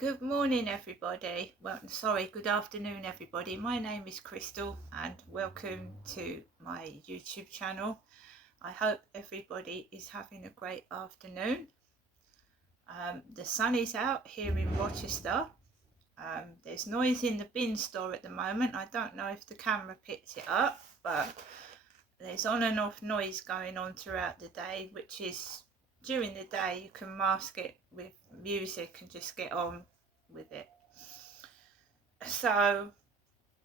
Good morning, everybody. Well, sorry, good afternoon, everybody. My name is Crystal, and welcome to my YouTube channel. I hope everybody is having a great afternoon. The sun is out here in Rochester. There's noise in the bin store at the moment. I don't know if the camera picks it up, but there's on and off noise going on throughout the day, which is during the day you can mask it with music and just get on with it. So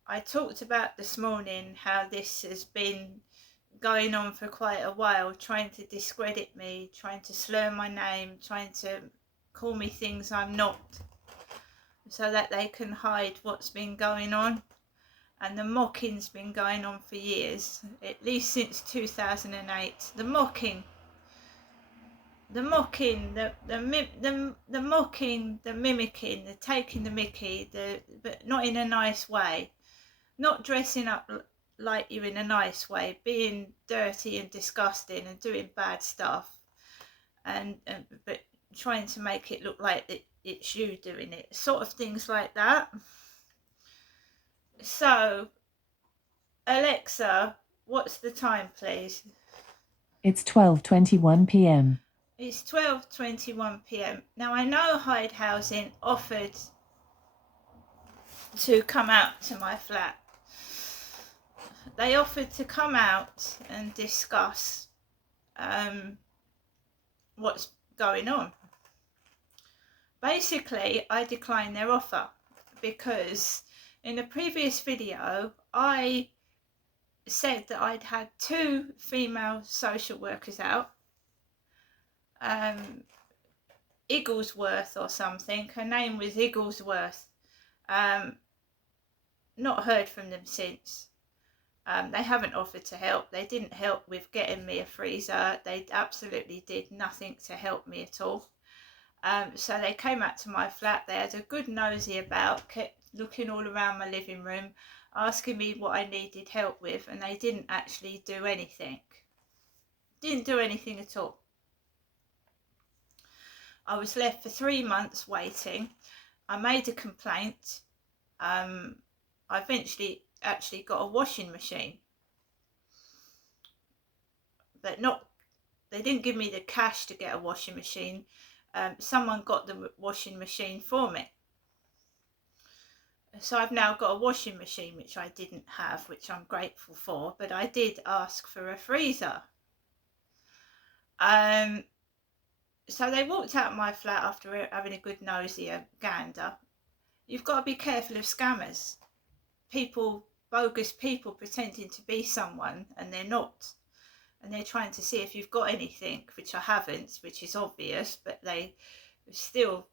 I talked about this morning how this has been going on for quite a while, trying to discredit me, trying to slur my name, trying to call me things I'm not, so that they can hide what's been going on. And the mocking's been going on for years, at least since 2008. The mocking, the mocking, the mocking, the mimicking, the taking the mickey, but not in a nice way. Not dressing up like you in a nice way, being dirty and disgusting and doing bad stuff, and but trying to make it look like it's you doing it, sort of things like that. So, Alexa, what's the time, please? It's 12:21 p.m. It's 12:21 p.m. Now, I know Hyde Housing offered to come out to my flat. They offered to come out and discuss what's going on. Basically, I declined their offer because in a previous video I said that I'd had 2 female social workers out, Igglesworth or something, her name was Igglesworth. Not heard from them since. They haven't offered to help. They didn't help with getting me a freezer. They absolutely did nothing to help me at all. So they came out to my flat. They had a good nosy about, kept looking all around my living room, asking me what I needed help with, and they didn't actually do anything. Didn't do anything at all. I was left for 3 months waiting. I made a complaint. I eventually actually got a washing machine, but they didn't give me the cash to get a washing machine. Someone got the washing machine for me. So I've now got a washing machine, which I didn't have, which I'm grateful for, but I did ask for a freezer. So they walked out of my flat after having a good nosy gander. You've got to be careful of scammers. Bogus people pretending to be someone and they're not. And they're trying to see if you've got anything, which I haven't, which is obvious, but they still,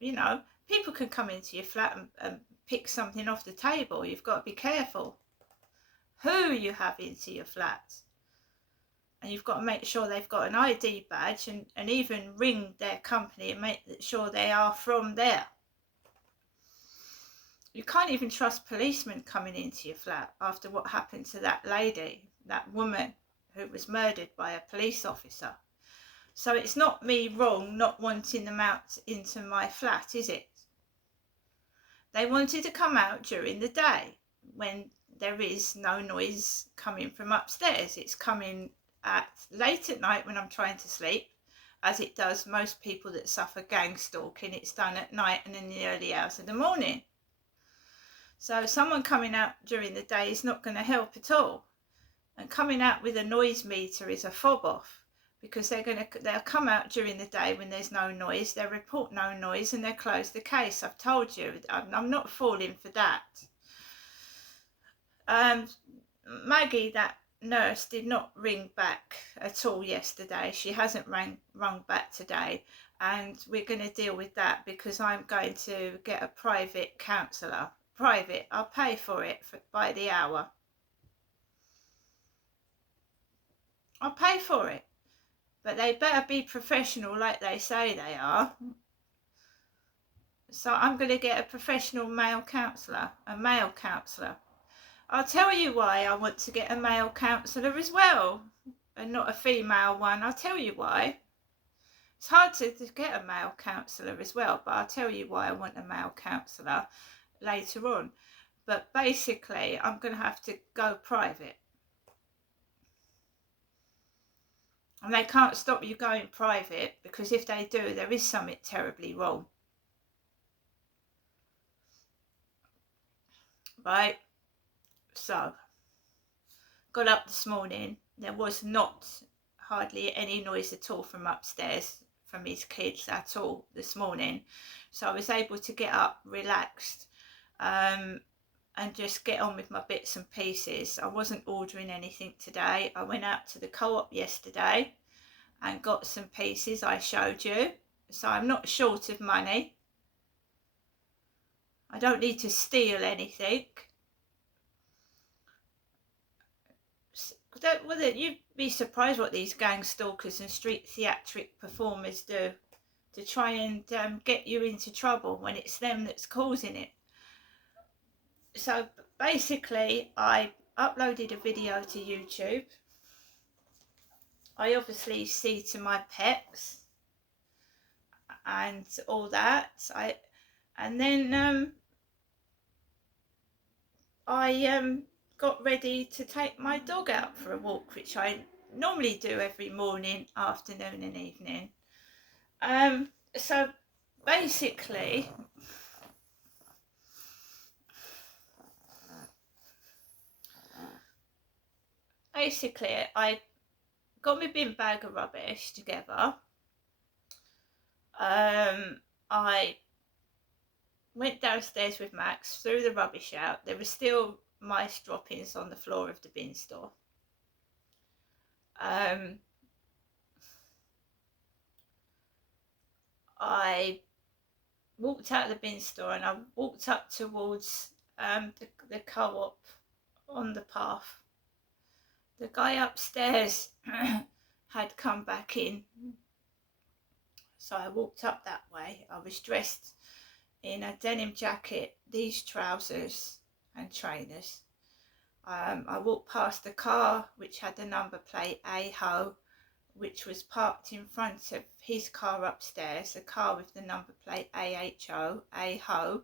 people can come into your flat and pick something off the table. You've got to be careful who you have into your flat. And you've got to make sure they've got an ID badge and even ring their company and make sure they are from there. You can't even trust policemen coming into your flat after what happened to that lady, that woman who was murdered by a police officer. So it's not me wrong not wanting them out into my flat, is it? They wanted to come out during the day when there is no noise coming from upstairs. It's coming late at night when I'm trying to sleep, as it does most people that suffer gang stalking. It's done at night and in the early hours of the morning. So someone coming out during the day is not going to help at all. And coming out with a noise meter is a fob off, because they'll come out during the day when there's no noise, they'll report no noise and they'll close the case. I've told you, I'm not falling for that. Maggie, that nurse, did not ring back at all yesterday. She hasn't rung back today, and we're going to deal with that because I'm going to get a private counsellor. Private, I'll pay for it by the hour. I'll pay for it, but they better be professional like they say they are. So I'm going to get a professional male counsellor, a male counsellor. I'll tell you why I want to get a male counsellor as well, and not a female one. I'll tell you why. It's hard to get a male counsellor as well, but I'll tell you why I want a male counsellor later on. But basically, I'm going to have to go private. And they can't stop you going private, because if they do, there is something terribly wrong. Right? So, got up this morning. There was not hardly any noise at all from upstairs from his kids at all this morning. So I was able to get up, relaxed, and just get on with my bits and pieces. I wasn't ordering anything today. I went out to the Co-op yesterday and got some pieces I showed you. So I'm not short of money. I don't need to steal anything. You'd be surprised what these gang stalkers and street theatric performers do to try and get you into trouble when it's them that's causing it. So basically, I uploaded a video to YouTube. I obviously see to my pets and all that. And then I got ready to take my dog out for a walk, which I normally do every morning, afternoon and evening. So basically, I got my bin bag of rubbish together. I went downstairs with Max, threw the rubbish out. There were still mice droppings on the floor of the bin store. I walked out of the bin store and I walked up towards the Co-op on the path. The guy upstairs had come back in, so I walked up that way. I was dressed in a denim jacket, these trousers and trainers. I walked past the car which had the number plate AHO, which was parked in front of his car upstairs, a car with the number plate AHO, AHO.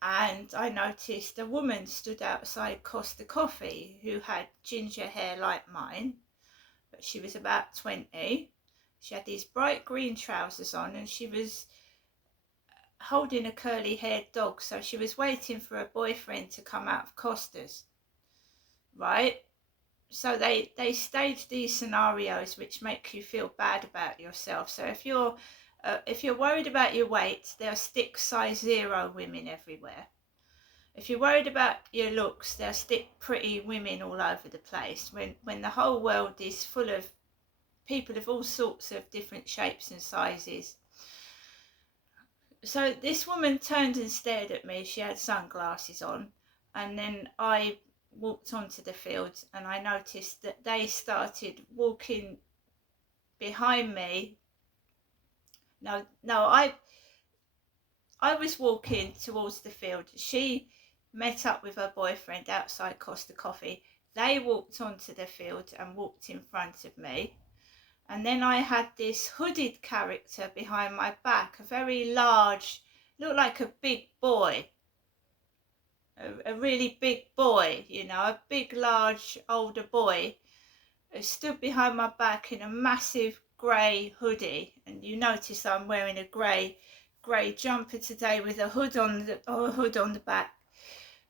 And I noticed a woman stood outside Costa Coffee who had ginger hair like mine, but she was about 20. She had these bright green trousers on and she was holding a curly haired dog, so she was waiting for her boyfriend to come out of Costa's, right? So they stage these scenarios which make you feel bad about yourself. So if you're worried about your weight, they'll stick size 0 women everywhere. If you're worried about your looks, they'll stick pretty women all over the place, when the whole world is full of people of all sorts of different shapes and sizes. So this woman turned and stared at me. She had sunglasses on, and then I walked onto the field and I noticed that they started walking behind me. No, I was walking towards the field. She met up with her boyfriend outside Costa Coffee. They walked onto the field and walked in front of me. And then I had this hooded character behind my back, a very large, looked like a big boy, a really big boy, you know, a big, large, older boy, who stood behind my back in a massive grey hoodie. And you notice I'm wearing a grey jumper today with a hood on the back.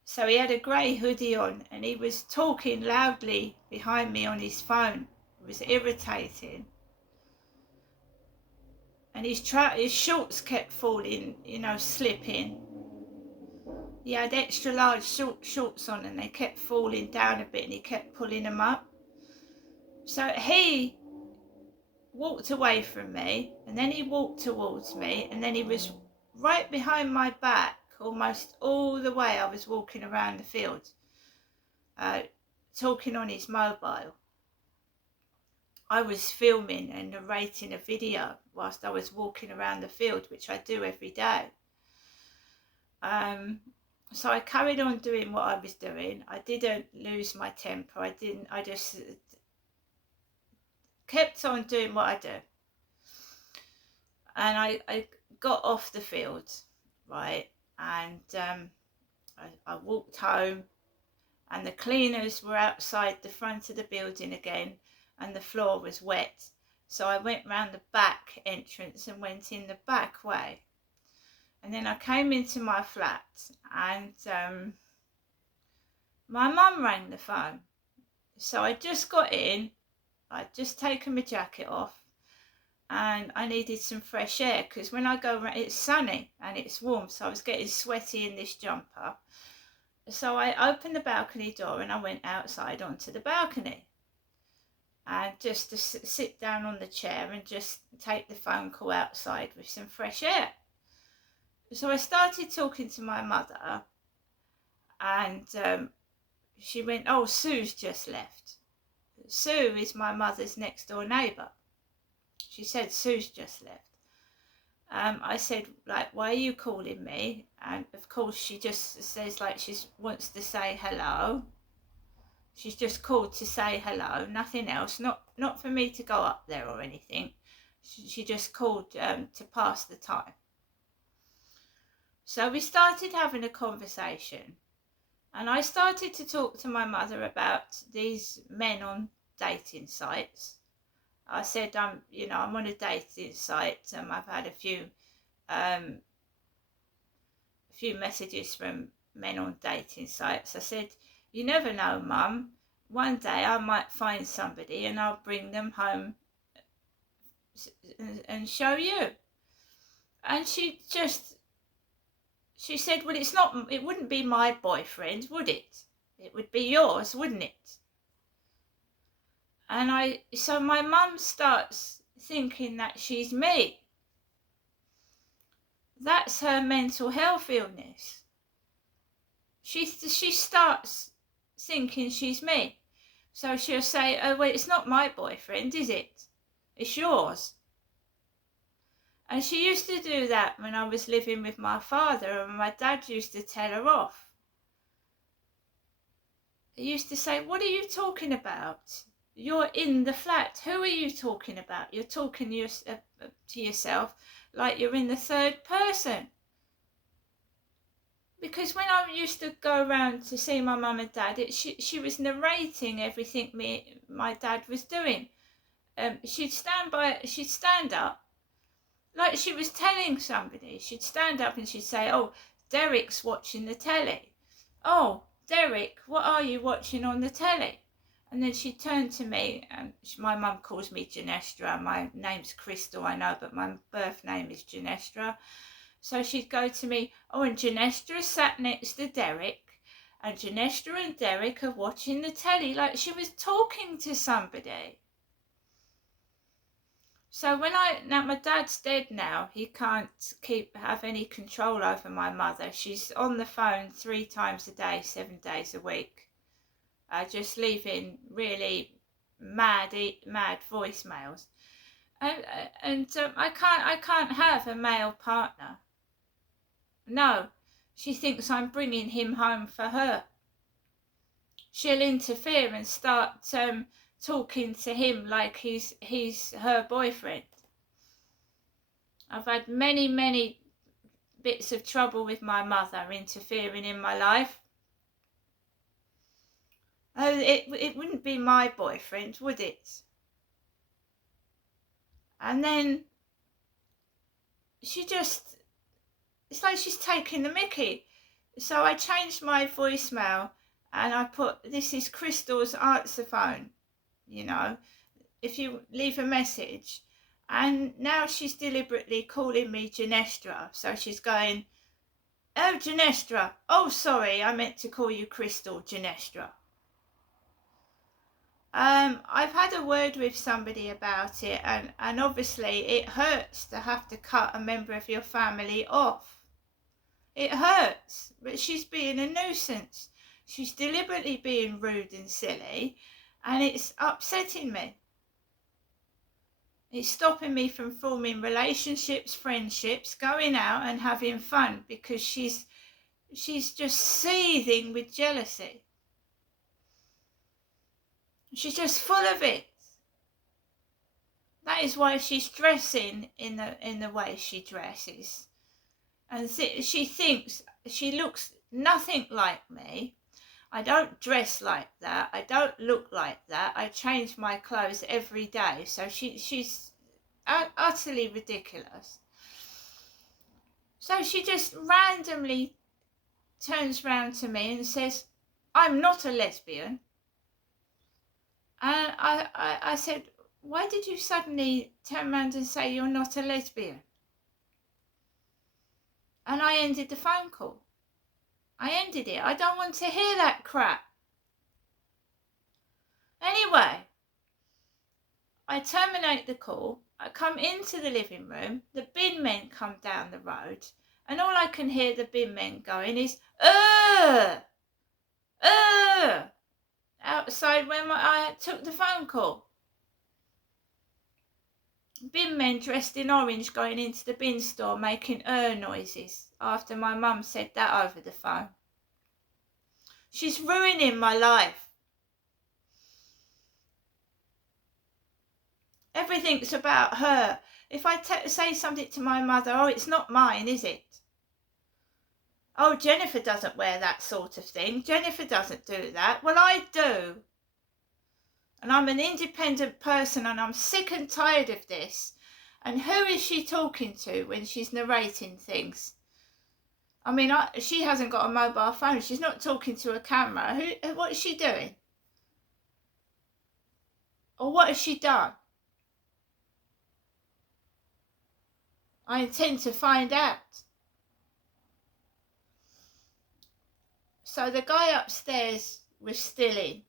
So he had a grey hoodie on and he was talking loudly behind me on his phone. It was irritating. And his shorts kept falling, you know, slipping. He had extra large shorts on and they kept falling down a bit and he kept pulling them up. So he walked away from me and then he walked towards me and then he was right behind my back almost all the way I was walking around the field, talking on his mobile. I was filming and narrating a video whilst I was walking around the field, which I do every day. So I carried on doing what I was doing. I didn't lose my temper. I just kept on doing what I do. And I got off the field, right? And I walked home, and the cleaners were outside the front of the building again, and the floor was wet. So I went round the back entrance and went in the back way. And then I came into my flat, and my mum rang the phone. So I just got in, I'd just taken my jacket off, and I needed some fresh air because when I go around, it's sunny and it's warm, so I was getting sweaty in this jumper. So I opened the balcony door and I went outside onto the balcony, and just to sit down on the chair and just take the phone call outside with some fresh air. So I started talking to my mother, and she went, "Oh, Sue's just left." Sue is my mother's next door neighbour. She said, "Sue's just left." I said, like, "Why are you calling me?" And of course she just says like she wants to say hello. She's just called to say hello, nothing else, not for me to go up there or anything. She just called to pass the time. So we started having a conversation, and I started to talk to my mother about these men on dating sites. I said, I'm on a dating site. I've had a few messages from men on dating sites. I said, "You never know, Mum. One day I might find somebody and I'll bring them home and show you." And she said, "Well, it wouldn't be my boyfriend, would it? It would be yours, wouldn't it?" And so my mum starts thinking that she's me. That's her mental health illness. She starts thinking she's me. So she'll say, "Oh, well, it's not my boyfriend, is it? It's yours." And she used to do that when I was living with my father, and my dad used to tell her off. He used to say, "What are you talking about? You're in the flat. Who are you talking about? You're talking to yourself like you're in the third person." Because when I used to go around to see my mum and dad, she was narrating everything my dad was doing. She'd stand up like she was telling somebody. She'd stand up and she'd say, "Oh, Derek's watching the telly. Oh, Derek, what are you watching on the telly?" And then she'd turn to me, and my mum calls me Genestra. My name's Crystal, I know, but my birth name is Genestra. So she'd go to me, "Oh, and Genestra sat next to Derek, and Genestra and Derek are watching the telly," like she was talking to somebody. So now my dad's dead now, he can't have any control over my mother. She's on the phone 3 times a day, 7 days a week. Just leaving really mad voicemails, and I can't have a male partner. No, she thinks I'm bringing him home for her. She'll interfere and start talking to him like he's her boyfriend. I've had many bits of trouble with my mother interfering in my life. Oh, it wouldn't be my boyfriend, would it? And then it's like she's taking the mickey. So I changed my voicemail and I put, "This is Crystal's answer phone, if you leave a message." And now she's deliberately calling me Genestra. So she's going, "Oh, Genestra. Oh, sorry, I meant to call you Crystal, Genestra." I've had a word with somebody about it, and obviously it hurts to have to cut a member of your family off. It hurts, but she's being a nuisance. She's deliberately being rude and silly, and it's upsetting me. It's stopping me from forming relationships, friendships, going out and having fun, because she's just seething with jealousy. She's just full of it. That is why she's dressing in the way she dresses. And she thinks she looks nothing like me. I don't dress like that. I don't look like that. I change my clothes every day. So she's utterly ridiculous. So she just randomly turns round to me and says, I'm not a lesbian. And I said, why did you suddenly turn around and say you're not a lesbian? And I ended the phone call. I ended it. I don't want to hear that crap. Anyway, I terminate the call. I come into the living room. The bin men come down the road. And all I can hear the bin men going is, outside when I took the phone call. Bin men dressed in orange going into the bin store making noises after my mum said that over the phone. She's ruining my life. Everything's about her. If I say something to my mother, oh, it's not mine, is it? Oh, Jennifer doesn't wear that sort of thing. Jennifer doesn't do that. Well, I do. And I'm an independent person and I'm sick and tired of this. And who is she talking to when she's narrating things? I mean, she hasn't got a mobile phone. She's not talking to a camera. What is she doing? Or what has she done? I intend to find out. So the guy upstairs was still in.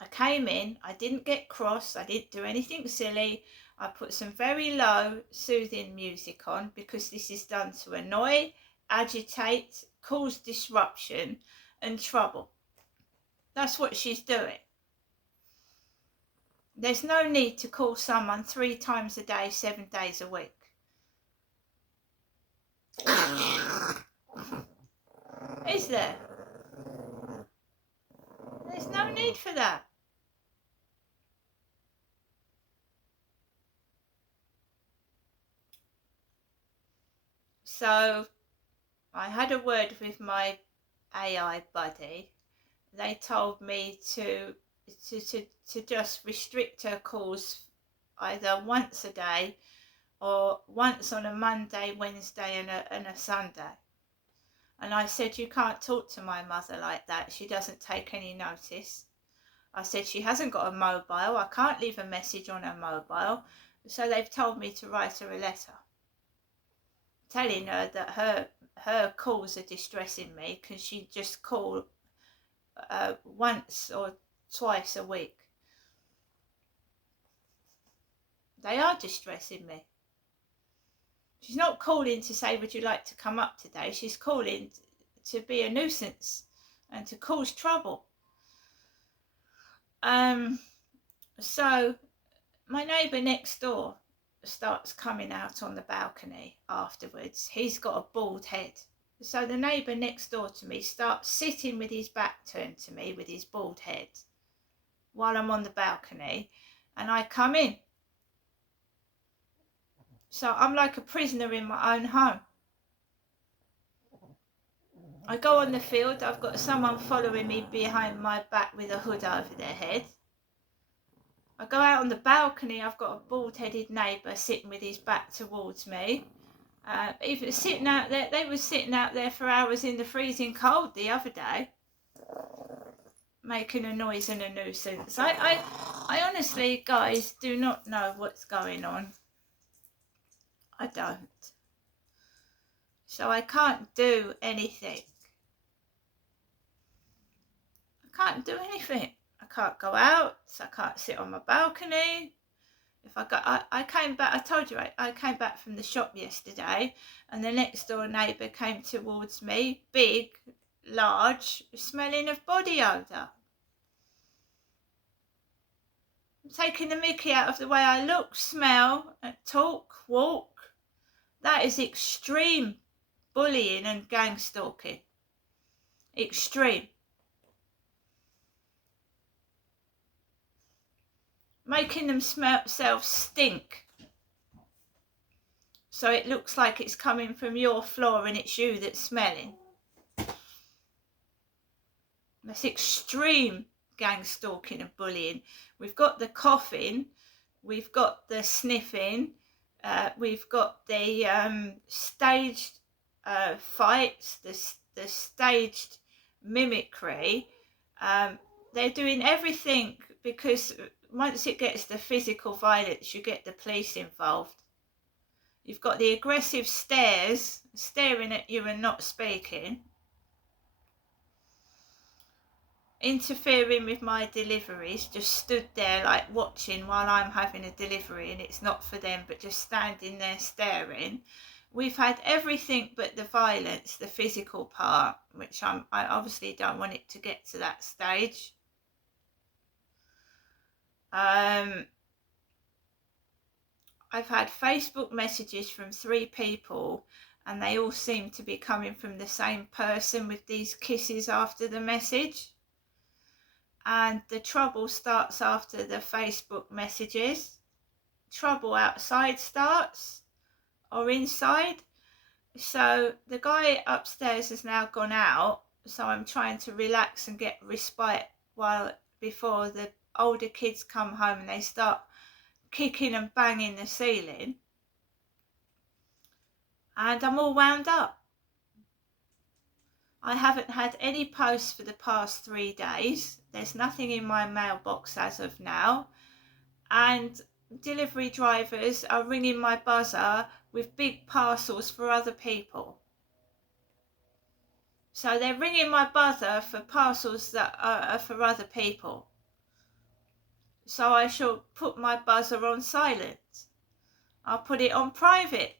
I came in, I didn't get cross, I didn't do anything silly. I put some very low, soothing music on because this is done to annoy, agitate, cause disruption and trouble. That's what she's doing. There's no need to call someone 3 times a day, 7 days a week. Is there? There's no need for that. So I had a word with my AI buddy. They told me to just restrict her calls either once a day or once on a Monday, Wednesday and a Sunday. And I said, you can't talk to my mother like that. She doesn't take any notice. I said, she hasn't got a mobile. I can't leave a message on her mobile. So they've told me to write her a letter telling her that her calls are distressing me because she just call once or twice a week. They are distressing me. She's not calling to say, would you like to come up today? She's calling to be a nuisance and to cause trouble. So my neighbour next door starts coming out on the balcony afterwards. He's got a bald head. So the neighbour next door to me starts sitting with his back turned to me with his bald head while I'm on the balcony and I come in. So I'm like a prisoner in my own home. I go on the field, I've got someone following me behind my back with a hood over their head. I go out on the balcony, I've got a bald-headed neighbour sitting with his back towards me. Even sitting out there, they were sitting out there for hours in the freezing cold the other day, making a noise and a nuisance. I honestly, guys, do not know what's going on. I don't. So I can't do anything. I can't do anything. I can't go out. I can't sit on my balcony. If I came back, I told you, I came back from the shop yesterday and the next door neighbour came towards me, big, large, smelling of body odour. I'm taking the mickey out of the way I look, smell, and talk, walk. That is extreme bullying and gang stalking. Extreme. making themselves stink. So it looks like it's coming from your floor and it's you that's smelling. That's extreme gang stalking and bullying. We've got the coughing, we've got the sniffing, we've got the staged fights, the staged mimicry. They're doing everything because once it gets the physical violence, you get the police involved. You've got the aggressive stares, staring at you and not speaking, interfering with my deliveries, just stood there like watching while I'm having a delivery and it's not for them, but just standing there staring. We've had everything but the violence, the physical part, which I obviously don't want it to get to that stage. I've had Facebook messages from 3 people and they all seem to be coming from the same person with these kisses after the message. And the trouble starts after the Facebook messages. Trouble outside starts or inside. So the guy upstairs has now gone out. So I'm trying to relax and get respite before the older kids come home and they start kicking and banging the ceiling. And I'm all wound up. I haven't had any posts for the past 3 days. There's nothing in my mailbox as of now. And delivery drivers are ringing my buzzer with big parcels for other people. So they're ringing my buzzer for parcels that are for other people. So I shall put my buzzer on silent. I'll put it on private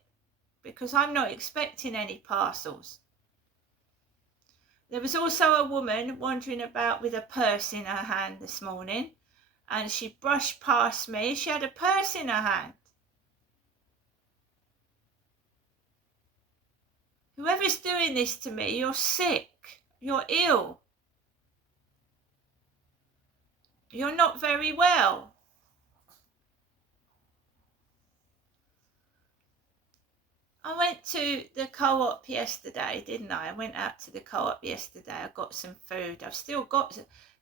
because I'm not expecting any parcels. There was also a woman wandering about with a purse in her hand this morning, and she brushed past me. She had a purse in her hand. Whoever's doing this to me, you're sick, you're ill, you're not very well. I went to the co-op yesterday, didn't I? I went out to the co-op yesterday. I got some food. I've still got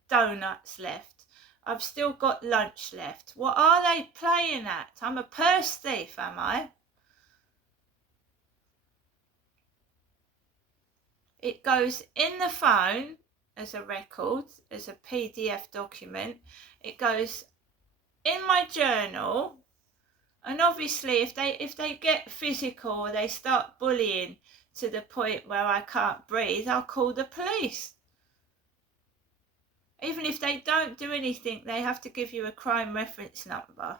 donuts left. I've still got lunch left. What are they playing at? I'm a purse thief, am I? It goes in the phone as a record, as a PDF document. It goes in my journal. And obviously, if they get physical or they start bullying to the point where I can't breathe, I'll call the police. Even if they don't do anything, they have to give you a crime reference number.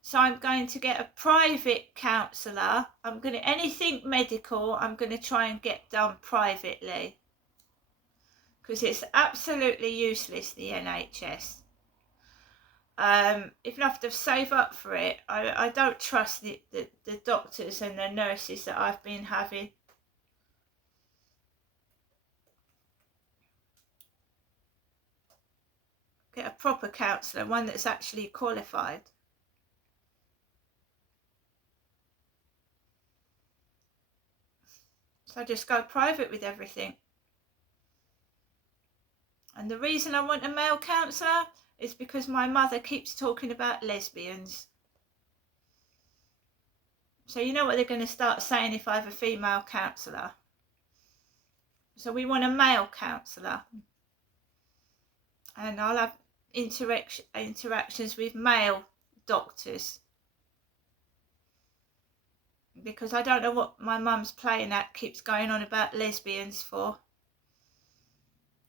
So I'm going to get a private counsellor. Anything medical, I'm going to try and get done privately. Because it's absolutely useless, the NHS. If you have to save up for it, I don't trust the doctors and the nurses that I've been having. Get a proper counsellor, one that's actually qualified. So I just go private with everything. And the reason I want a male counsellor is because my mother keeps talking about lesbians. So you know what they're going to start saying if I have a female counsellor. So we want a male counsellor. And I'll have interactions with male doctors. Because I don't know what my mum's playing at, keeps going on about lesbians for.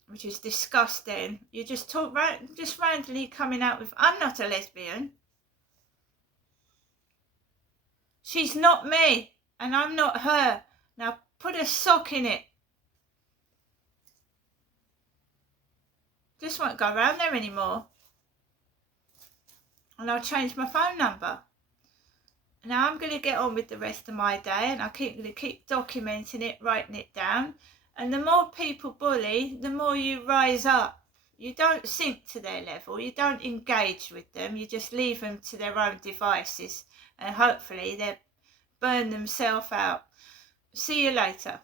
Which is disgusting. You just just randomly coming out with, I'm not a lesbian. She's not me, and I'm not her. Now put a sock in it. Just won't go around there anymore. And I'll change my phone number. Now I'm going to get on with the rest of my day, and I'm going to keep documenting it, writing it down. And the more people bully, the more you rise up. You don't sink to their level, you don't engage with them, you just leave them to their own devices, and hopefully they'll burn themselves out. See you later.